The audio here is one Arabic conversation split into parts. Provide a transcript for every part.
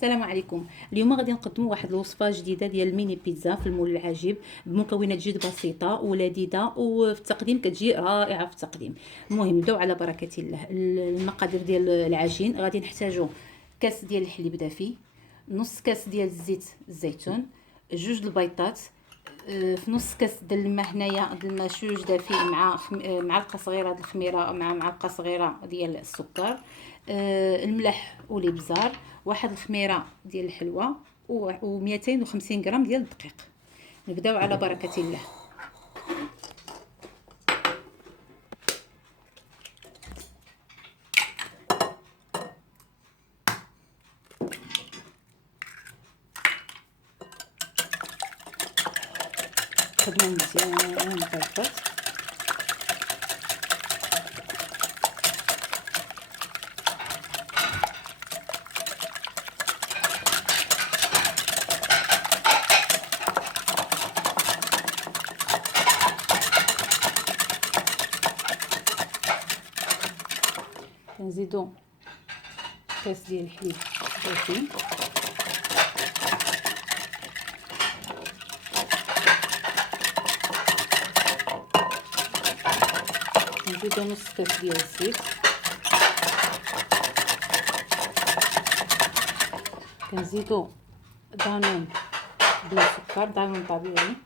السلام عليكم. اليوم غادي نقدموا واحد الوصفه جديده ديال الميني بيتزا في المول العجيب بمكونات جد بسيطه ولذيذه، وفي التقديم كتجي رائعه في التقديم. المهم نبداو على بركه الله. المقادير ديال العجين: غادي نحتاجو كاس ديال الحليب دافي، نص كاس ديال الزيت الزيتون، جوج البيضات، في نص كاس ديال الماء، هنايا الماء شوج دافي مع معلقه صغيره د الخميره مع معلقه صغيره ديال السكر، الملح والابزار، واحد الخميره ديال الحلوه و250 غرام ديال الدقيق. نبداو على بركه الله. خدمه مزيان طيبات. كنزيدو كاس ديال الحليب دافي، كنزيدو نص كاس ديال الزيت، كنزيدو دانون بلا سكر، دانون طبيعي،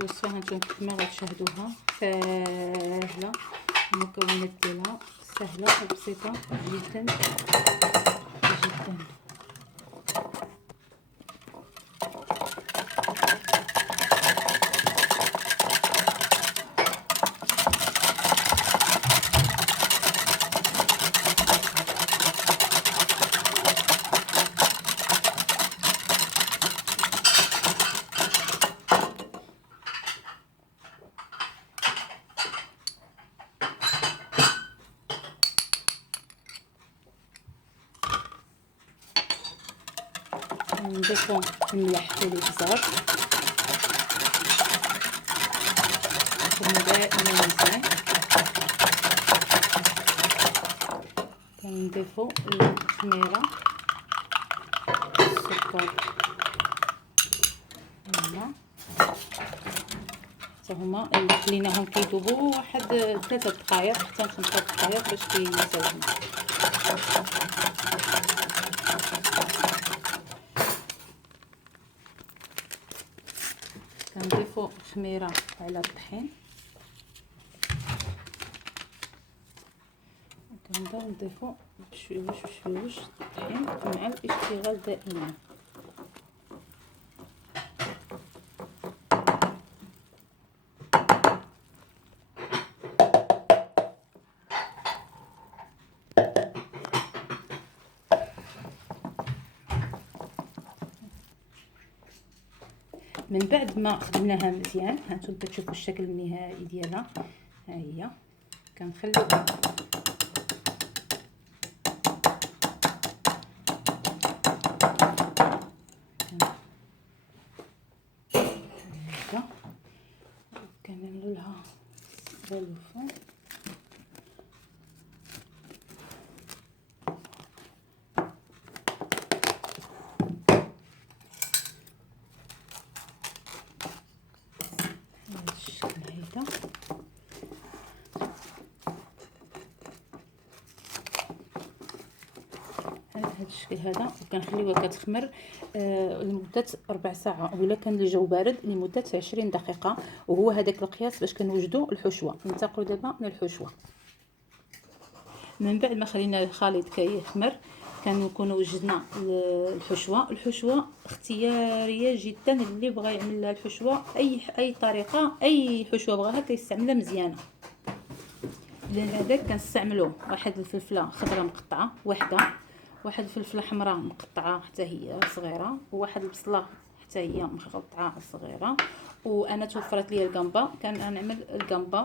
الوصفه هانتوما كما غتشاهدوها ساهله، المكونات ديالها سهله وبسيطه جدا جدا. نضيفو الملح والابزار، دائما مزيان. كنضيفو الخميره، السكر، الماء، حتى هما خليناهم كيذوبوا واحد 3 دقائق حتى 5 دقائق باش كيساويو. كنضيفو الخميره على الطحين، وكنبداو نضيفو بشويش بشويش الطحين مع الاشتغال دائما. من بعد ما خدمناها مزيان، هانتوما كتشوفوا الشكل النهائي ديالها، ها هي. كنخليوها هكا، كنعملوا لها سلوفه. هذا الشكل هذا، وكنخليوها كتخمر لمده 4 ساعات، ولا كان الجو بارد لمده 20 دقيقه. وهو هذاك القياس باش كنوجدوا الحشوه. ننتقلوا دابا للحشوه. من بعد ما خلينا الخليط كيخمر، كنكونوا وجدنا الحشوه اختياريه جدا. اللي بغى يعمل لها الحشوه اي طريقه، اي حشوه بغاها كيستعملها مزيانه. لهذا كنستعملوا واحد الفلفله خضراء مقطعه وحده، واحد الفلفله حمراء مقطعه حتى هي صغيره، وواحد البصله حتى هي مقطعه صغيره. وانا توفرت لي القنبه، كنعمل القنبه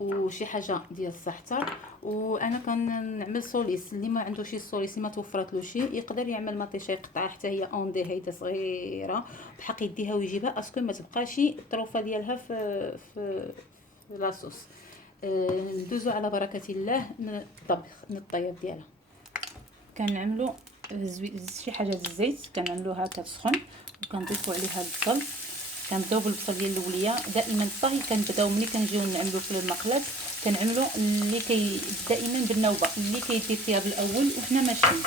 وشي حاجه ديال الزعتر. وانا كنعمل سوليس، اللي ما عندوش السوليس، اللي ما توفرتلوش يقدر يعمل مطيشه يقطعها حتى هي اوندي هيدا صغيره بحق يديها ويجيبها اسكو ما تبقاش الطروفه ديالها في لاصوص. ندوزو على بركه الله من الطبخ، من الطياب ديالها. كنعملو شي حاجه الزيت كنعملوها كتسخن وكنضيفوا عليها البصل. كنبداو بالبصل ديال الاوليه. دائما الطهي كنبداو ملي كنجيو نعملو في المقلاه كنعملو اللي دائما بالنوبه اللي كيدير فيها بالاول وحنا ماشيين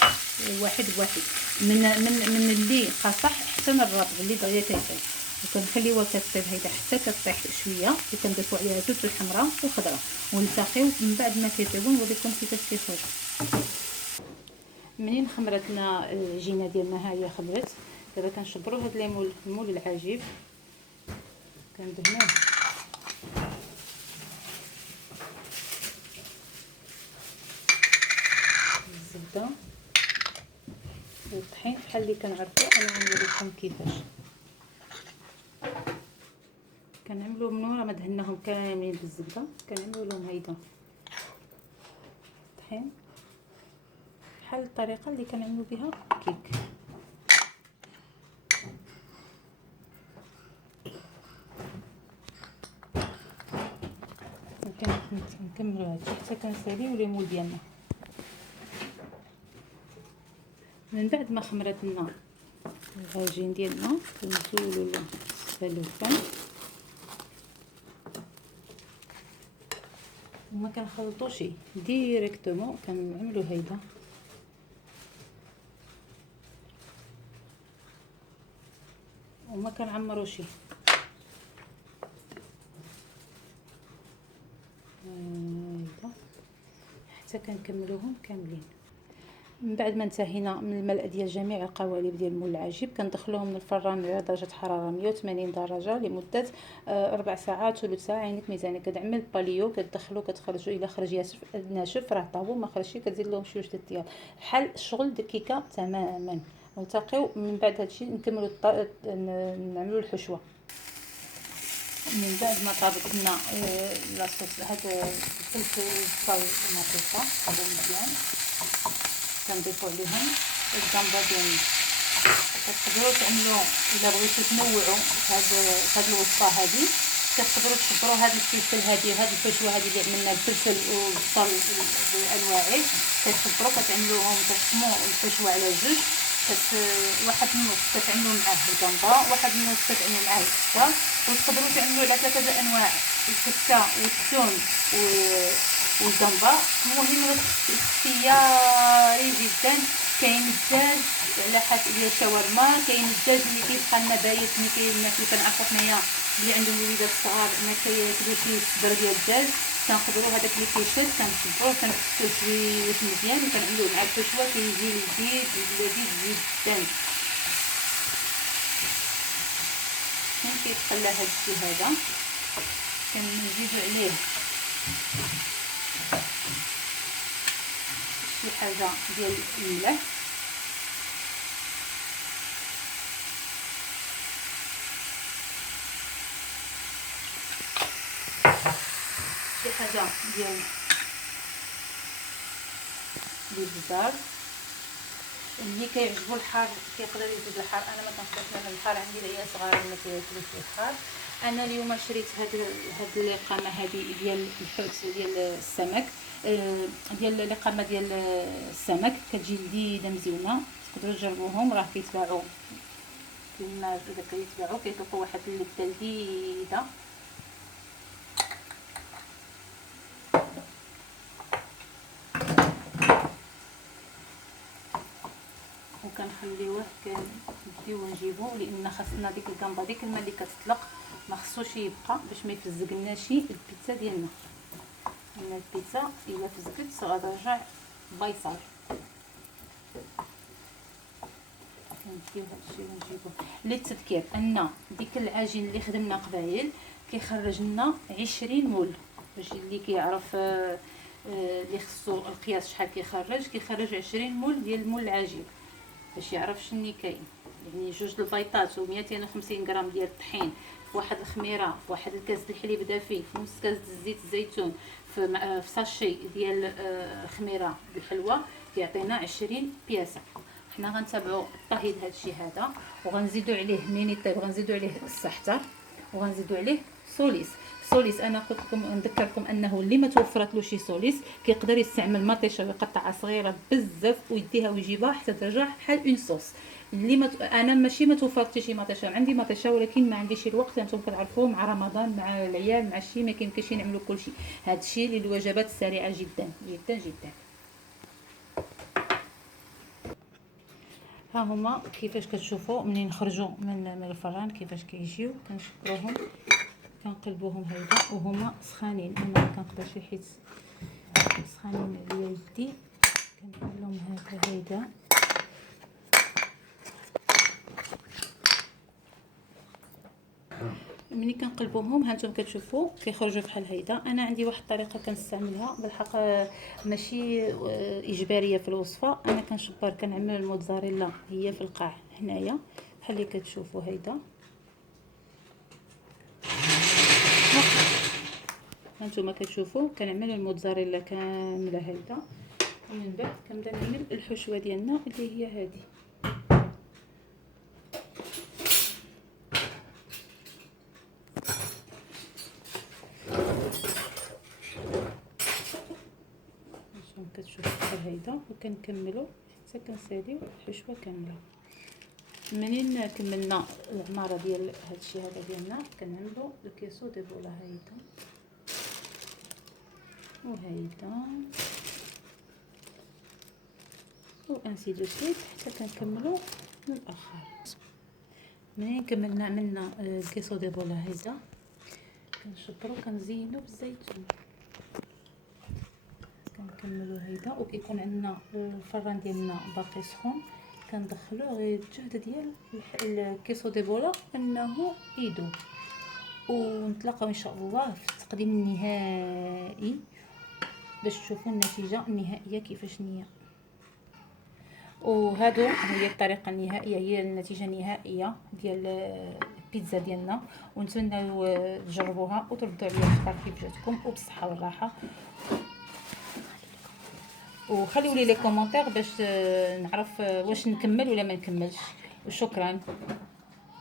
واحد بواحد من اللي قاصح حتى الرطب اللي دغيا كيطيب، وكنخليوها كطيب هيدا حتى كطيح شويه وكنضيفوا عليها فلفل حمراء وخضره ونساقيو. من بعد ما كيطيبوا نوريكم كيفاش كيخرجوا. منين خمرت لنا العجينه ديالنا، ها هي خمرت. دابا كنشبروا هاد المول العجيب كندهنوه الزبده والطحين بحال اللي كنعرفوا. انا غنوريكم كيفاش كنعملوا. من ورا ما دهناهم كاملين بالزبده كنعملوا لهم هيدا الطحين بحال الطريقه اللي كنعملوا بها كيك. نكملوا هادشي حتى كنساليو لي مول ديالنا. من بعد ما خمرت لنا العجين ديالنا كنزولوا له السلوفان وما كنخلطوش ديريكتومون. كنعملوا هيدا وما كنعمروش هيدا حتى كنكملوهم كاملين. من بعد ما انتهينا من الملء ديال جميع القوالب ديال مول العجيب كندخلوهم من الفران على درجه حراره 180 درجه لمده 4 ساعات ثلث ساعه. عينك ميزانك كتعمل باليو كتدخلو كتخرجوا. الا خرج ناشف راه طابو، ما خرجش كدير لهم شويه ديال بحال الشغل دكيكه تماما. نلتقيو من بعد هادشي نكملوا نعملوا الحشوه. من بعد ما طابت لنا لاصوص هذا الفلفل والمطيشه هذا مزيان كنضيفوا عليهم الجمبه ديالنا. كتقدروا تعملوا الا بغيتوا تنوعوا هاد الوصفه هذه كتقدروا تشبروا هاد الفلفل هذه هاد الحشوه هذه اللي عملنا الفلفل والبصل بانواعه كتشبروا كتعملوهم تقسموا الحشوه على جوج. واحد النص كتعملوا معاه الجمبه، واحد النص كتعملوا معاه الكفته، وتقدروا تعملوا على 3 انواع الكفته والثوم والجمبه. المهم اختياري جدا. كاين الدجاج على حسب ديال الشاورما، كاين الدجاج اللي كيبقى لنا بايت. ملي كاين الناس اللي كنعرفوا حنايا اللي عندهم وليدات صغار ما كياكلوش الصدر ديال الدجاج كنقدروا هذاك اللي كيشد كنشدوه كنكسوه شويه مزيان وكنعملوه مع الحشوه كيجي لذيذ جدا. ملي كيتخلى هذا الشيء هذا كنزيدوا عليه شي حاجه ديال الملح شي حاجه ديال البزار. اللي كيعجبو الحار كيقدر يزيد الحار. انا ما كنقدرش نعمل الحار، عندي العيال صغار ما كياكلوش الحار. انا اليوم شريت هاد الاقامه هذه ديال الحوت ديال السمك، ديال الاقامه ديال السمك كتجي لذيذه مزيونه. تقدروا تجربوهم راه كيتباعوا كما اذا كيتباعوا كيطلقوا واحد اللذه لذيذه. وكنخليوه كنبديو نجيبو لان خاصنا ديك الكامبا ديك الماء اللي كتطلق ما خصوش يبقى باش ما يفزقناش البيتزا ديالنا. لان البيتزا الا فزقت غترجع بايصه. كنمشيو هادشي ونجيبو للتذكير ان ديك العجين اللي خدمنا قبايل كيخرج لنا 20 مول. باش اللي كيعرف اللي خصو القياس شحال كيخرج 20 مول ديال المول العجين باش يعرف شنو كاين. يعني 2 البيضات و250 غرام ديال الطحين واحد الخميره، في واحد الكاس د الحليب دافي، في نص كاس د زيت الزيتون، في ساشي ديال خميره بالحلوى كيعطينا 20 بياسه. حنا غنتابعوا الطهي لهذا الشيء هذا، وغنزيدوا عليه منين يطيب غنزيدوا عليه الزعتر، وغنزيدوا عليه سوليس. سوليس انا قلت لكم نذكركم انه اللي ما توفرت له شي سوليس كيقدر يستعمل مطيشه ويقطعها صغيره بزاف ويديها ويجيبها حتى ترجع بحال اون صوص. اللي انا ماشي ما توفرت شي مطيشه، عندي مطيشه ولكن ما عنديش الوقت. انتم كتعرفوا مع رمضان مع العيال مع الشي ما كيمكنش نعملوا كلشي. هذا الشيء للوجبات السريعه جدا جدا جدا. ها هما كيفاش كتشوفوا منين خرجوا من الفران كيفاش كيجيو. كنشكروهم كنقلبوهم هيدا وهما سخانين. انا ما كنقدرش حيت سخانين عليا يدي. كندير لهم هيدا ملي كنقلبوهم هانتوما كتشوفوا كيخرجوا بحال هيدا. انا عندي واحد الطريقه كنستعملها بالحق ماشي اجباريه في الوصفه. انا كنشبر كنعمل الموتزاريلا هي في القاع هنايا بحال اللي كتشوفوا هيدا. هانتوما كتشوفوا كنعمل الموتزاريلا كامله هيدا، ومن بعد كنبدا نعمل الحشوه ديالنا اللي هي هذه. كتشوفوا بحال هيدا وكنكملوا حتى كنساليو الحشوه كامله. منين كملنا العماره ديال هادشي هذا ديالنا كنعملوا الكيسو دي بولا هيدا وهيدا وانسي دو سويت حتى كنكملوا للاخر. منين كملنا عملنا الكيسو دي بولا هيدا كنشبروا كنزينوا بالزيتون. كنكملوا هيدا وكيكون عندنا الفران ديالنا باقي سخون كندخلوه غير الجهد ديال الكيسو دي بولا انه يذوب. ونتلاقاو ان شاء الله في التقديم النهائي باش تشوفوا النتيجه النهائيه كيفاش هي. وهادو هي الطريقه النهائيه، هي النتيجه النهائيه ديال البيتزا ديالنا. ونتمنى تجربوها وتردوا عليا الخبر كيف جاتكم وبالصحه والراحه. وخليوا لي كومونتير باش نعرف واش نكمل ولا ما نكملش. وشكرا.